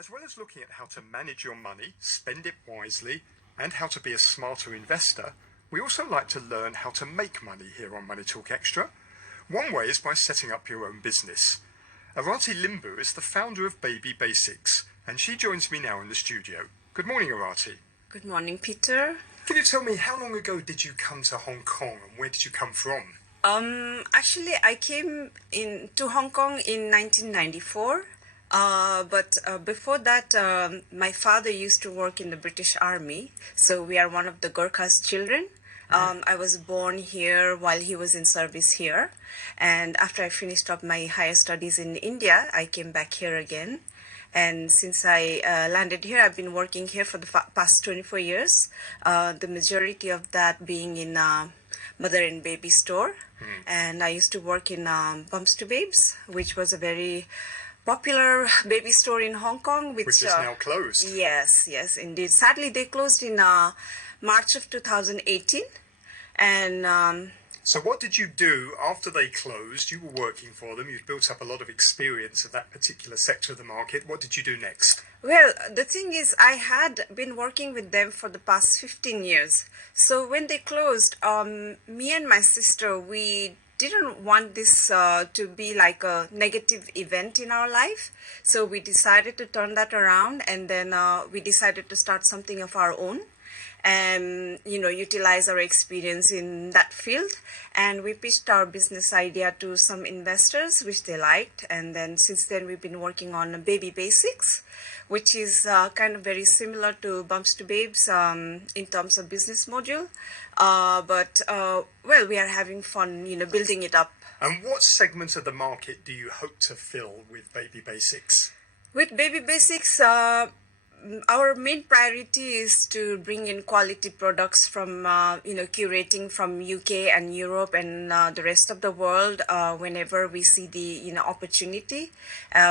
As well as looking at how to manage your money, spend it wisely, and how to be a smarter investor, we also like to learn how to make money here on Money Talk Extra. One way is by setting up your own business. Arati Limbu is the founder of BabyBasics, and she joins me now in the studio. Good morning, Arati. Good morning, Peter. Can you tell me, how long ago did you come to Hong Kong and where did you come from? Actually, I came to Hong Kong in 1994. But before that, my father used to work in the British Army. So we are one of the Gurkha's children. I was born here while he was in service here. And after I finished up my higher studies in India, I came back here again. And since I landed here, I've been working here for the past 24 years. The majority of that being in mother and baby store. And I used to work in Bumps to Babes, which was a very popular baby store in Hong Kong. Which is now closed. Yes, indeed. Sadly, they closed in March of 2018. And so what did you do after they closed? You were working for them. You'd built up a lot of experience of that particular sector of the market. What did you do next? Well, the thing is, I had been working with them for the past 15 years. So when they closed, me and my sister, we didn't want this to be like a negative event in our life. So we decided to turn that around, and then we decided to start something of our own and, utilize our experience in that field. And we pitched our business idea to some investors, which they liked. And then since then, we've been working on BabyBasics, which is kind of very similar to Bumps to Babes in terms of business module. But we are having fun, building it up. And what segment of the market do you hope to fill with BabyBasics? With BabyBasics, our main priority is to bring in quality products from, curating from UK and Europe and the rest of the world. Whenever we see the, opportunity,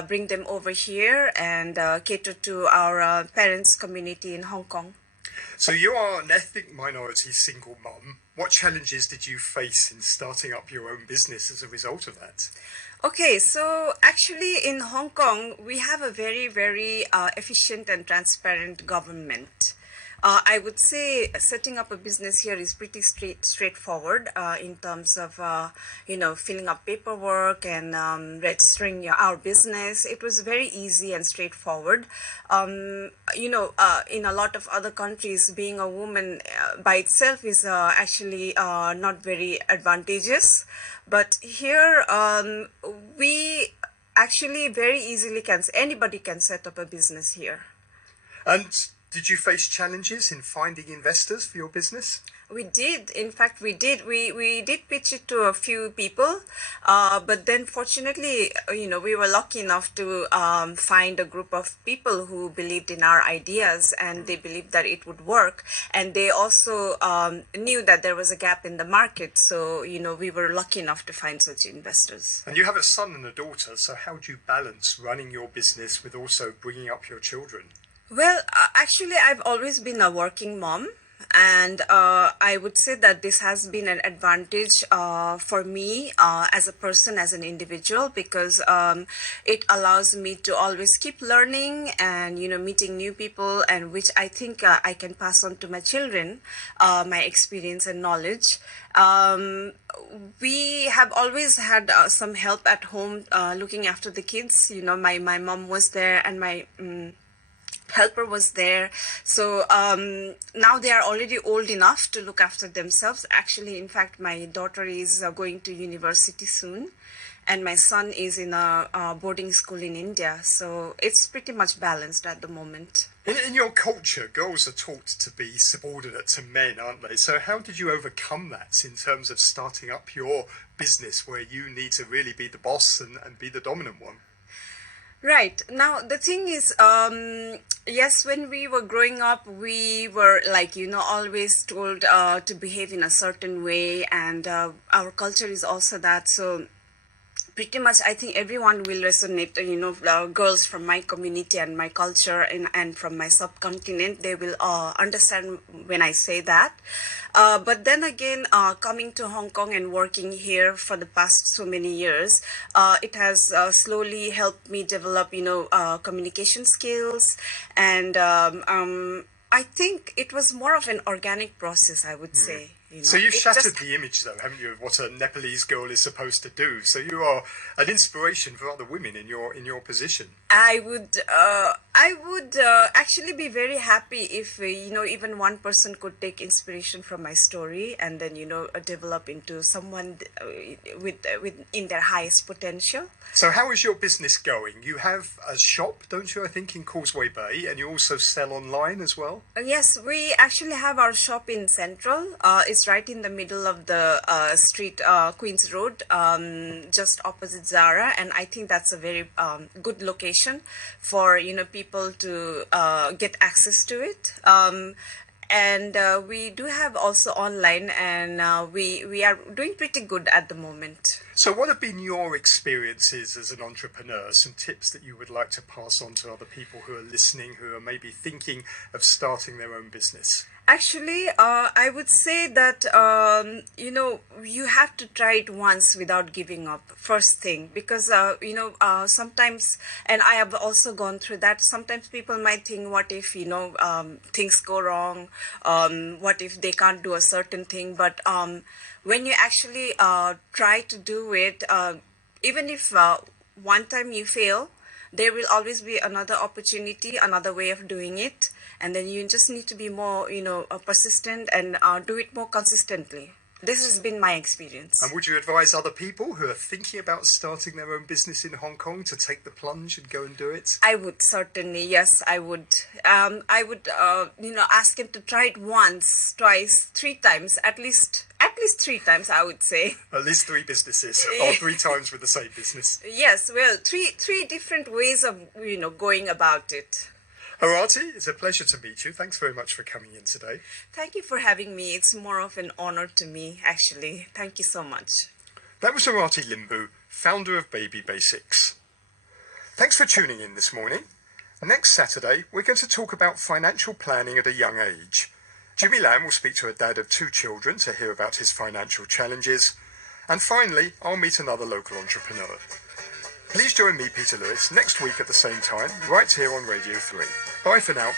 bring them over here and cater to our parents' community in Hong Kong. So you are an ethnic minority single mum. What challenges did you face in starting up your own business as a result of that? Okay, so actually in Hong Kong, we have a very, very efficient and transparent government. I would say setting up a business here is pretty straightforward in terms of, filling up paperwork and registering our business. It was very easy and straightforward. In a lot of other countries, being a woman by itself is actually not very advantageous. But here, we actually very easily anybody can set up a business here. And did you face challenges in finding investors for your business? We did. In fact, we did. We did pitch it to a few people, but then fortunately, we were lucky enough to find a group of people who believed in our ideas and they believed that it would work. And they also knew that there was a gap in the market. So, we were lucky enough to find such investors. And you have a son and a daughter. So how do you balance running your business with also bringing up your children? Well, actually, I've always been a working mom. And I would say that this has been an advantage for me as a person, as an individual, because it allows me to always keep learning and, meeting new people, and which I think I can pass on to my children, my experience and knowledge. We have always had some help at home looking after the kids. My mom was there and my helper was there. So now they are already old enough to look after themselves. Actually, in fact, my daughter is going to university soon, and my son is in a boarding school in India. So it's pretty much balanced at the moment. In your culture, girls are taught to be subordinate to men, aren't they? So how did you overcome that in terms of starting up your business where you need to really be the boss and be the dominant one? Right. Now, the thing is, yes, when we were growing up, we were always told to behave in a certain way. And our culture is also that. So pretty much I think everyone will resonate, girls from my community and my culture and from my subcontinent, they will understand when I say that. But then again, coming to Hong Kong and working here for the past so many years, it has slowly helped me develop, communication skills. And I think it was more of an organic process, I would say. So you've shattered the image, though, haven't you, of what a Nepalese girl is supposed to do? So you are an inspiration for other women in your position. I would actually be very happy if even one person could take inspiration from my story and then develop into someone with in their highest potential. So how is your business going? You have a shop, don't you? I think in Causeway Bay, and you also sell online as well. Yes, we actually have our shop in Central. It's right in the middle of the street, Queens Road, just opposite Zara, and I think that's a very good location for people to get access to it. And we do have also online, and we are doing pretty good at the moment. So what have been your experiences as an entrepreneur? Some tips that you would like to pass on to other people who are listening, who are maybe thinking of starting their own business? Actually, I would say that, you have to try it once without giving up, first thing, because, sometimes, and I have also gone through that, sometimes people might think, what if, things go wrong, what if they can't do a certain thing, but when you actually try to do it, even if one time you fail, there will always be another opportunity, another way of doing it. And then you just need to be more, persistent and do it more consistently. This has been my experience. And would you advise other people who are thinking about starting their own business in Hong Kong to take the plunge and go and do it? I would certainly, yes, I would. I would, ask them to try it once, twice, 3 times, at least 3 times, I would say. At least 3 businesses, or 3 times with the same business. Yes, well, three different ways of, going about it. Arati, it's a pleasure to meet you. Thanks very much for coming in today. Thank you for having me. It's more of an honor to me, actually. Thank you so much. That was Arati Limbu, founder of BabyBasics. Thanks for tuning in this morning. Next Saturday, we're going to talk about financial planning at a young age. Jimmy Lamb will speak to a dad of 2 children to hear about his financial challenges. And finally, I'll meet another local entrepreneur. Please join me, Peter Lewis, next week at the same time, right here on Radio 3. Bye for now.